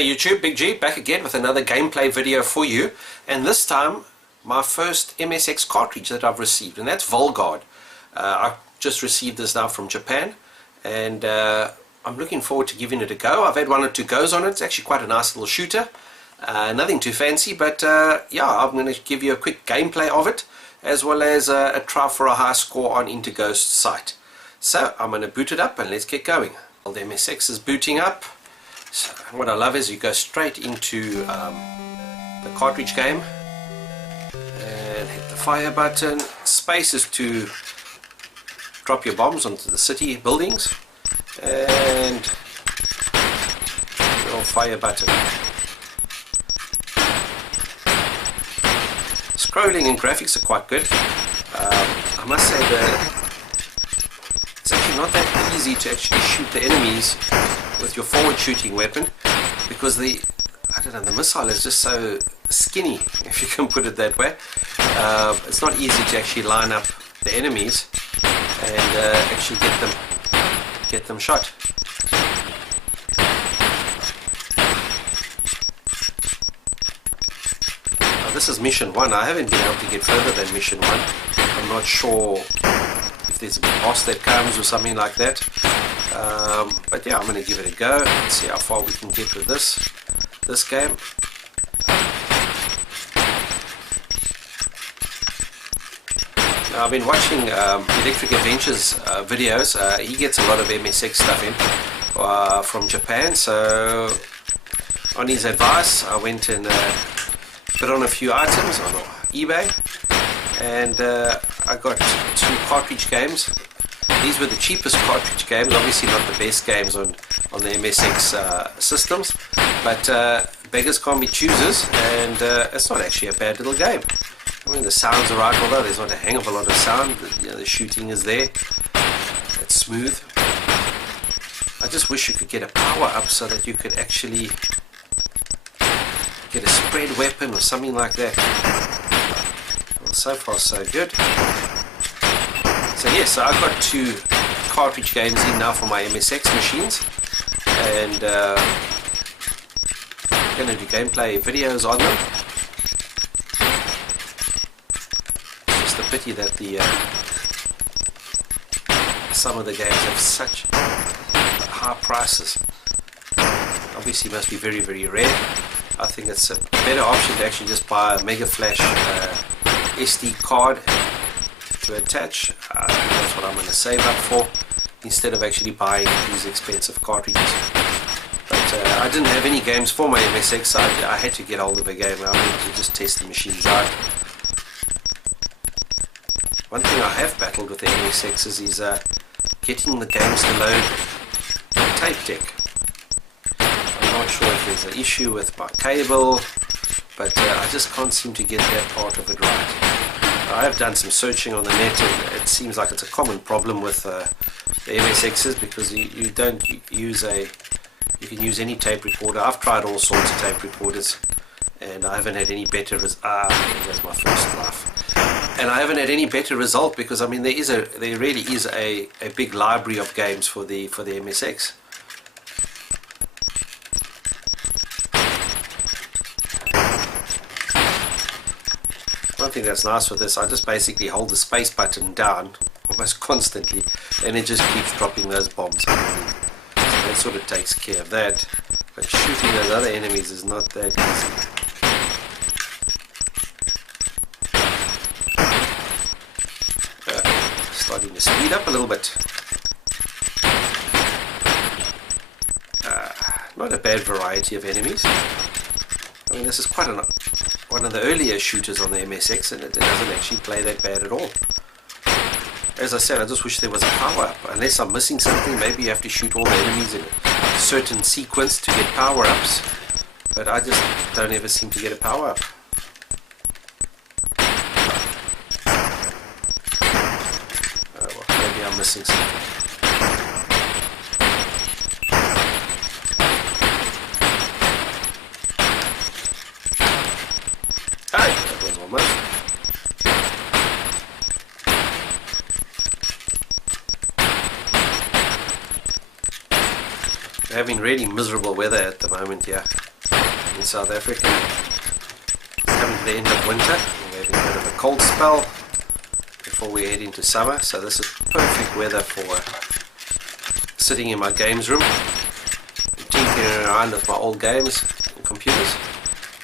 G'day YouTube, Big G back again with another gameplay video for you, and this time my first MSX cartridge that I've received, and that's Volguard. I just received this now from Japan, and I'm looking forward to giving it a go. I've had one or two goes on it. It's actually quite a nice little shooter, nothing too fancy, but yeah, I'm going to give you a quick gameplay of it, as well as a try for a high score on Interghosts site. So I'm going to boot it up and let's get going. Well, the MSX is booting up. So what I love is you go straight into the cartridge game and hit the fire button. Space is to drop your bombs onto the city buildings, and your fire button. Scrolling and graphics are quite good. I must say that it's actually not that easy to actually shoot the enemies with your forward shooting weapon, because the missile is just so skinny, if you can put it that way. It's not easy to actually line up the enemies and actually get them shot. Now, this is mission 1. I haven't been able to get further than mission 1. I'm not sure if there's a boss that comes or something like that. But yeah, I'm going to give it a go. Let's see how far we can get with this game. Now, I've been watching Electric Adventures videos. He gets a lot of MSX stuff in from Japan, so on his advice I went and put on a few items on eBay, and I got 2 cartridge games. These were the cheapest cartridge games, obviously not the best games on the MSX systems, but beggars can't be choosers, and it's not actually a bad little game. I mean, the sounds are right, although there's not a hang of a lot of sound. The shooting is there, it's smooth. I just wish you could get a power up so that you could actually get a spread weapon or something like that. Well, so far so good. So yes, so I've got 2 cartridge games in now for my MSX machines, and I'm going to do gameplay videos on them. It's just a pity that some of the games have such high prices. Obviously must be very, very rare. I think it's a better option to actually just buy a Mega Flash SD card to attach. That's what I'm going to save up for, instead of actually buying these expensive cartridges. But I didn't have any games for my MSX, so I had to get hold of a game. I wanted to just test the machines out. One thing I have battled with the MSXs is getting the games to load the tape deck. I'm not sure if there's an issue with my cable, but I just can't seem to get that part of it right. I have done some searching on the net, and it seems like it's a common problem with the MSXs, because you don't use you can use any tape recorder. I've tried all sorts of tape recorders, and I haven't had any better that's my first laugh. And I haven't had any better result, because I mean there really is a big library of games for the MSX. One thing that's nice with this, I just basically hold the space button down almost constantly, and it just keeps dropping those bombs. So that sort of takes care of that. But shooting those other enemies is not that easy. Starting to speed up a little bit. Not a bad variety of enemies. I mean, this is quite one of the earlier shooters on the MSX, and it doesn't actually play that bad at all. As I said, I just wish there was a power-up. Unless I'm missing something, maybe you have to shoot all the enemies in a certain sequence to get power-ups, but I just don't ever seem to get a power-up. Well, maybe I'm missing something. Hey, that was almost. We're having really miserable weather at the moment here. in South Africa. Coming to the end of winter, we're having a bit of a cold spell before we head into summer, so this is perfect weather for sitting in my games room, tinkering around with my old games and computers,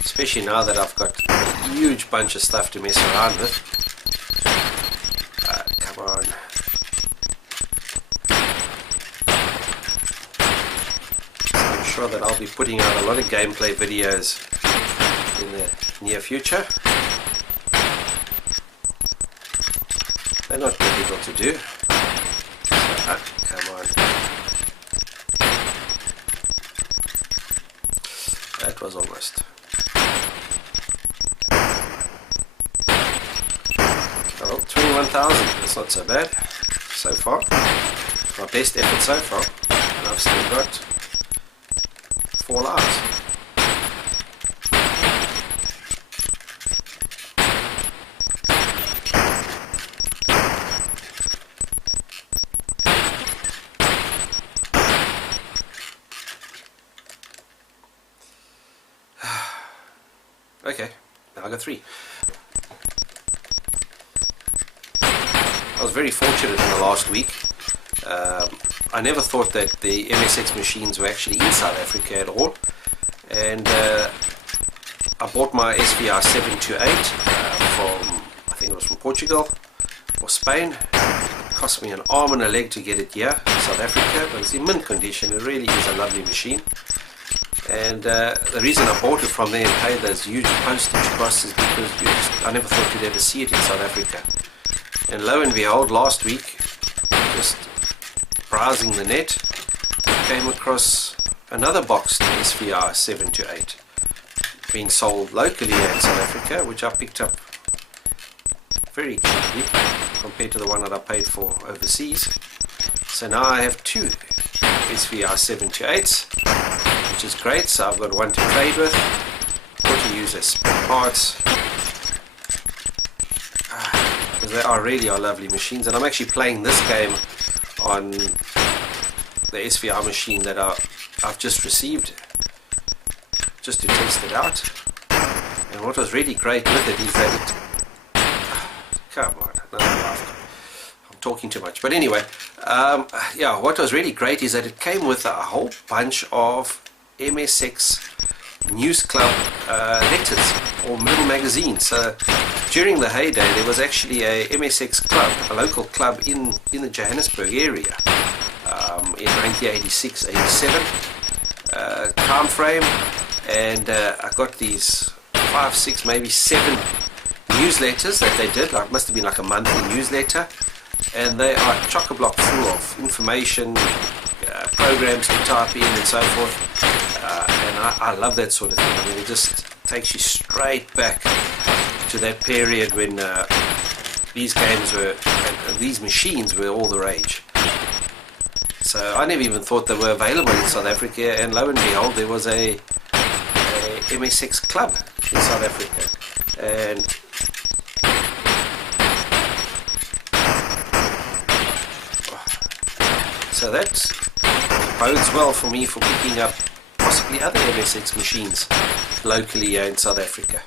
especially now that I've got a huge bunch of stuff to mess around with. Come on. So I'm sure that I'll be putting out a lot of gameplay videos in the near future. They're not difficult to do. So, come on. That was almost. Well, 21,000. That's not so bad so far. My best effort so far. And I've still got 4 lives. Okay, now I got 3. I was very fortunate in the last week. I never thought that the MSX machines were actually in South Africa at all, and I bought my SVR 728 from, I think it was from Portugal or Spain. It cost me an arm and a leg to get it here in South Africa, but it's in mint condition. It really is a lovely machine. And the reason I bought it from there and paid those huge postage costs is because I never thought you'd ever see it in South Africa. And lo and behold, last week, just browsing the net, came across another boxed SVR 728 being sold locally here in South Africa, which I picked up very cheaply compared to the one that I paid for overseas. So now I have 2 SVR 728s, which is great. So I've got one to trade with, or to use as spare parts, because they really are lovely machines. And I'm actually playing this game on the SVR machine that I've just received, just to test it out. And what was really great with it is that it, come on, I'm talking too much, but anyway, yeah, what was really great is that it came with a whole bunch of MSX News Club letters or little magazines. So during the heyday there was actually a MSX club, a local club in the Johannesburg area in 1986-87 time frame, and I got these 5, 6, maybe 7 newsletters that they did. It must have been like a monthly newsletter, and they are chock-a-block full of information, programs to type in and so forth. And I love that sort of thing. I mean, it just takes you straight back to that period when these games were, and these machines were all the rage. So I never even thought they were available in South Africa, and lo and behold, there was a MSX club in South Africa. And so that bodes well for me for picking up possibly other MSX machines locally here in South Africa.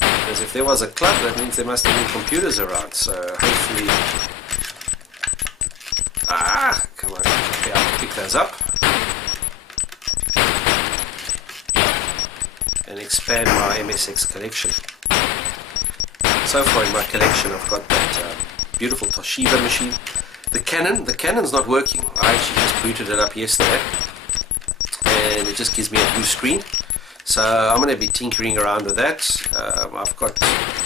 Because if there was a club, that means there must have been computers around. So hopefully, come on, okay, I'll pick those up and expand my MSX collection. So far in my collection, I've got that beautiful Toshiba machine. The Canon's not working. I actually just booted it up yesterday, and it just gives me a blue screen. So I'm going to be tinkering around with that. I've got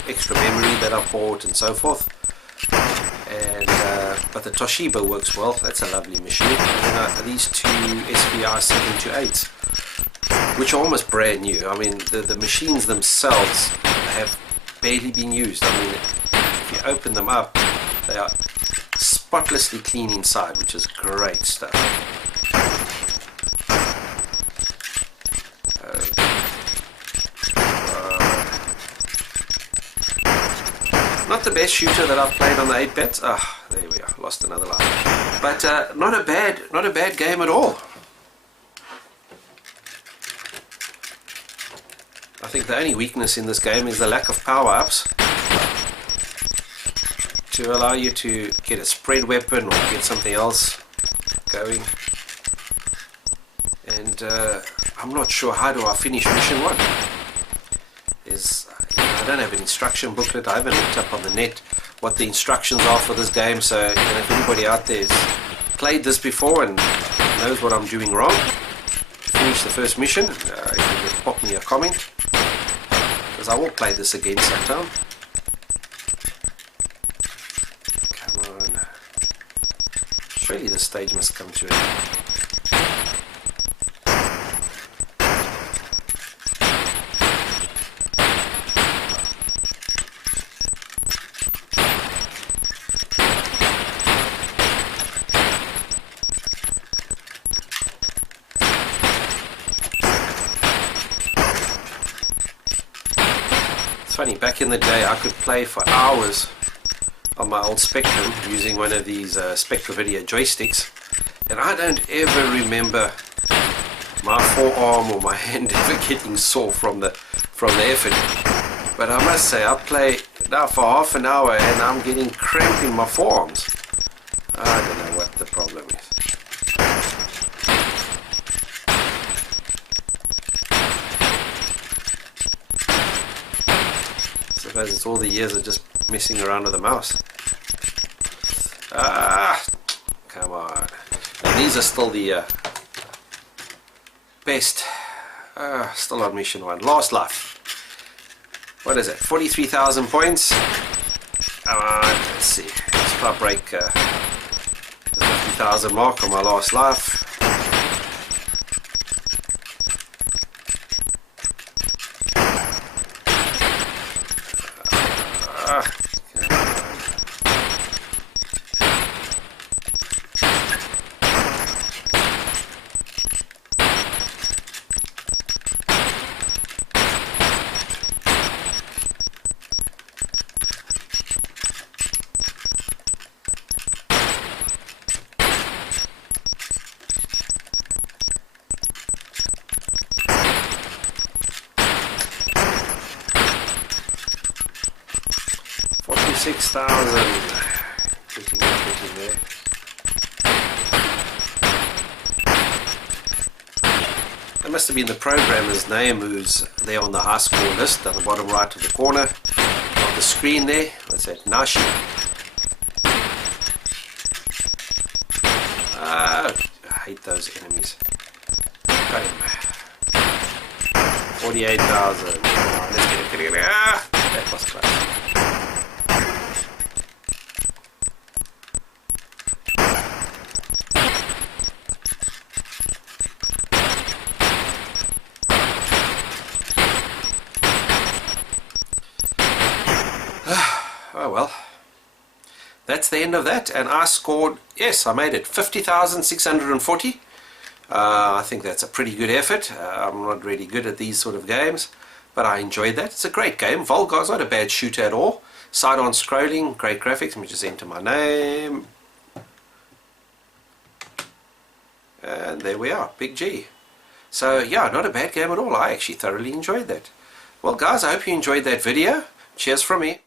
extra memory that I bought and so forth. And but the Toshiba works well. That's a lovely machine. And these 2 SVR 728s, which are almost brand new. I mean, the machines themselves have barely been used. I mean, if you open them up, they are spotlessly clean inside, which is great stuff. Not the best shooter that I've played on the 8-bits. There we are, lost another life. But not a bad game at all. I think the only weakness in this game is the lack of power-ups to allow you to get a spread weapon or get something else going. And I'm not sure how do I finish mission 1. I don't have an instruction booklet. I haven't looked up on the net what the instructions are for this game, so if anybody out there has played this before and knows what I'm doing wrong to finish the first mission, you can just pop me a comment, because I will play this again sometime. Come on. Surely this stage must come to an end. It's funny, back in the day I could play for hours on my old Spectrum using one of these Spectra Video joysticks, and I don't ever remember my forearm or my hand ever getting sore from the effort. But I must say, I play now for half an hour and I'm getting cramp in my forearms. I don't know what the problem is. I suppose it's all the years of just messing around with the mouse. Come on. And these are still the best. Still on mission 1. Last life. What is it? 43,000 points. Come on, let's see. Let's try to break the 50,000 mark on my last life. Getting there. That must have been the programmer's name who's there on the high score list on the bottom right of the corner of the screen there. What's that? Nashi. I hate those enemies. Got him. 48,000. Let's get it. That was close. Oh well, that's the end of that, and I scored, yes, I made it, 50,640. I think that's a pretty good effort. I'm not really good at these sort of games, but I enjoyed that. It's a great game. Volguard's not a bad shooter at all. Side-on scrolling, great graphics. Let me just enter my name. And there we are, Big G. So yeah, not a bad game at all. I actually thoroughly enjoyed that. Well guys, I hope you enjoyed that video. Cheers from me.